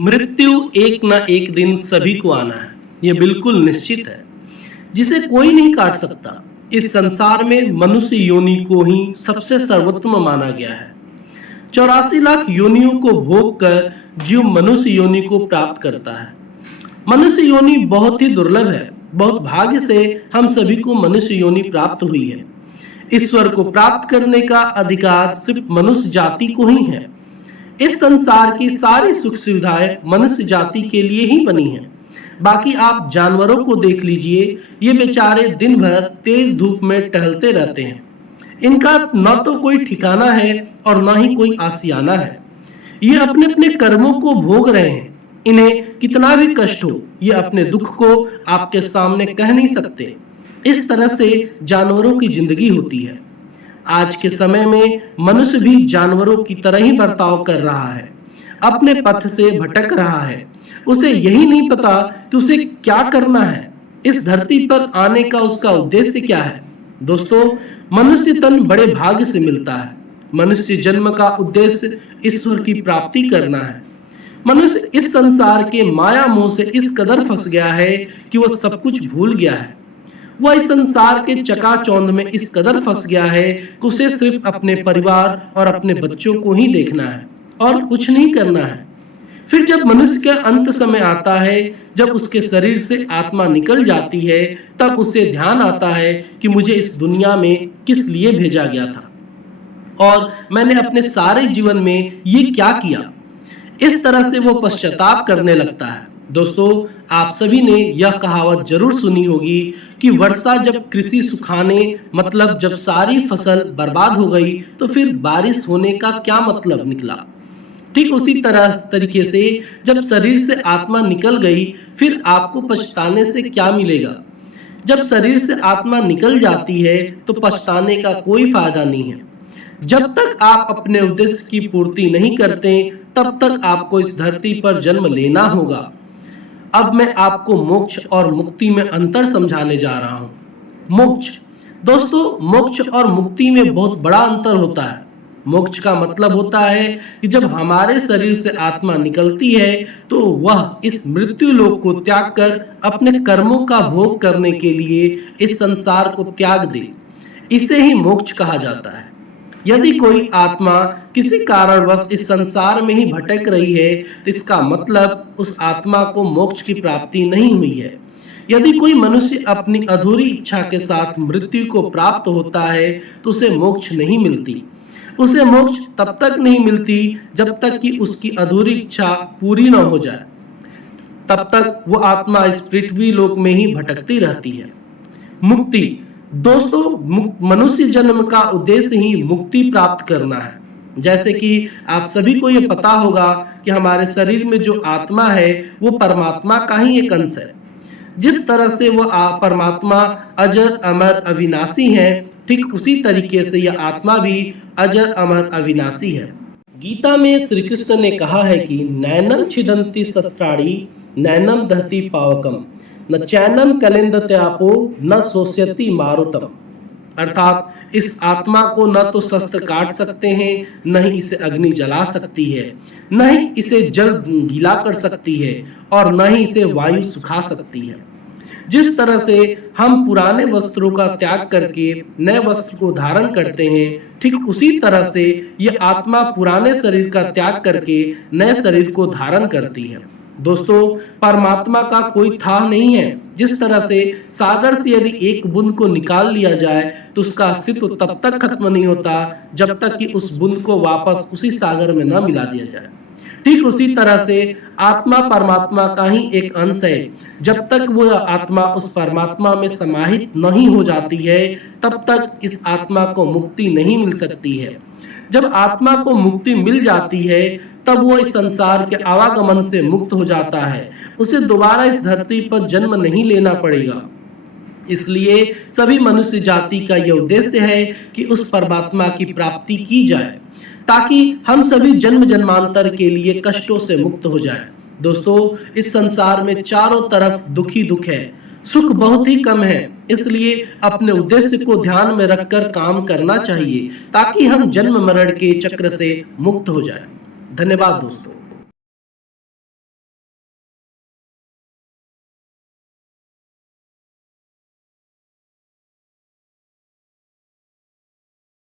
मृत्यु एक न एक दिन सभी को आना है, ये बिल्कुल निश्चित है, जिसे कोई नहीं काट सकता। इस संसार में मनुष्य योनि को ही सबसे सर्वोत्तम माना गया है। 84 लाख योनियों को भोग कर जीव मनुष्य योनि को प्राप्त करता है। मनुष्य योनि बहुत ही दुर्लभ है। बहुत भाग्य से हम सभी को मनुष्य योनि प्राप्त हुई है। ईश्वर को प्राप्त करने का अधिकार सिर्फ मनुष्य जाति को ही है। इस संसार की सारी सुख सुविधाएं मनुष्य जाति के लिए ही बनी हैं। बाकी आप जानवरों को देख लीजिए, ये बेचारे दिन भर तेज धूप में टहलते रहते हैं। इनका न तो कोई ठिकाना है और न ही कोई आशियाना है। ये अपने अपने कर्मों को भोग रहे हैं। इन्हें कितना भी कष्ट हो, ये अपने दुख को आपके सामने कह नहीं सकते। इस तरह से जानवरों की जिंदगी होती है। आज के समय में मनुष्य भी जानवरों की तरह ही बर्ताव कर रहा है, अपने पथ से भटक रहा है। उसे यही नहीं पता कि उसे क्या करना है, इस धरती पर आने का उसका उद्देश्य क्या है। दोस्तों, मनुष्य तन बड़े भाग्य से मिलता है। मनुष्य जन्म का उद्देश्य ईश्वर की प्राप्ति करना है। मनुष्य इस संसार के माया मोह से इस कदर फंस गया है कि वह सब कुछ भूल गया है। वह इस संसार के चकाचौंध में इस कदर फंस गया है कि उसे सिर्फ अपने परिवार और अपने बच्चों को ही देखना है और कुछ नहीं करना है। फिर जब मनुष्य का अंत समय आता है, जब उसके शरीर से आत्मा निकल जाती है, तब उसे ध्यान आता है कि मुझे इस दुनिया में किस लिए भेजा गया था और मैंने अपने सारे जीवन में ये क्या किया। इस तरह से वो पश्चाताप करने लगता है। दोस्तों, आप सभी ने यह कहावत जरूर सुनी होगी कि वर्षा जब कृषि सुखाने, मतलब जब सारी फसल बर्बाद हो गई, तो फिर बारिश होने का क्या मतलब निकला। ठीक उसी तरीके से जब शरीर से आत्मा निकल गई, फिर आपको पछताने से क्या मिलेगा। जब शरीर से आत्मा निकल जाती है तो पछताने का कोई फायदा नहीं है। जब तक आप अपने उद्देश्य की पूर्ति नहीं करते, तब तक आपको इस धरती पर जन्म लेना होगा। अब मैं आपको मोक्ष और मुक्ति में अंतर समझाने जा रहा हूँ। मोक्ष, दोस्तों, मोक्ष और मुक्ति में बहुत बड़ा अंतर होता है। मोक्ष का मतलब होता है कि जब हमारे शरीर से आत्मा निकलती है तो वह इस मृत्यु लोक को त्याग कर अपने कर्मों का भोग करने के लिए इस संसार को त्याग दे। इसे ही मोक्ष कहा जाता है। यदि कोई आत्मा किसी कारणवश इस संसार में ही भटक रही है, तो इसका मतलब उस आत्मा को मोक्ष की प्राप्ति नहीं हुई है। यदि कोई मनुष्य अपनी अधूरी इच्छा के साथ मृत्यु को प्राप्त होता है, तो उसे मोक्ष नहीं मिलती। उसे मोक्ष तब तक नहीं मिलती जब तक कि उसकी अधूरी इच्छा पूरी न हो जाए। तब तक वो आत्मा इस पृथ्वी लोक में ही भटकती रहती है। मुक्ति, दोस्तों, मनुष्य जन्म का उद्देश्य ही मुक्ति प्राप्त करना है। जैसे कि आप सभी को ये पता होगा कि हमारे शरीर में जो आत्मा है वो परमात्मा का ही एक अंश है। जिस तरह से वो परमात्मा अजर अमर अविनाशी है, ठीक उसी तरीके से यह आत्मा भी अजर अमर अविनाशी है। गीता में श्री कृष्ण ने कहा है कि नैनम छिदन्ति शस्त्राणि नैनम दहति पावकम न चैनम कलिंदत्यापो न शोष्यति मारुतम। अर्थात इस आत्मा को न तो शस्त्र काट सकते हैं, न ही इसे अग्नि जला सकती है, न ही इसे जल गीला कर सकती है और न ही इसे वायु सुखा सकती है। जिस तरह से हम पुराने वस्त्रों का त्याग करके नए वस्त्र को धारण करते हैं, ठीक उसी तरह से यह आत्मा पुराने शरीर का त्याग करके नए शरीर को धारण करती है। दोस्तों, परमात्मा का कोई था नहीं है। जिस तरह से सागर से यदि एक बूंद को निकाल लिया जाए तो उसका अस्तित्व तब तक खत्म नहीं होता जब तक कि उस बूंद को वापस उसी सागर में न मिला दिया जाए। ठीक उसी तरह से आत्मा परमात्मा का ही एक अंश है। जब तक वह आत्मा उस परमात्मा में समाहित नहीं हो जाती है, तब तक इस आत्मा को मुक्ति नहीं मिल सकती है। जब आत्मा को मुक्ति मिल जाती है, तब वो इस संसार के आवागमन से मुक्त हो जाता है। उसे दोबारा इस धरती पर जन्म नहीं लेना पड़ेगा। इसलिए सभी मनुष्य जाति का यह उद्देश्य है कि उस परमात्मा की प्राप्ति की जाए, ताकि हम सभी जन्म जन्मांतर के लिए कष्टों से मुक्त हो जाएं। दोस्तों, इस संसार में चारों तरफ दुख ही दुख है, सुख बहुत ही कम है। इसलिए अपने उद्देश्य को ध्यान में रखकर काम करना चाहिए, ताकि हम जन्म मरण के चक्र से मुक्त हो जाएं। धन्यवाद दोस्तों।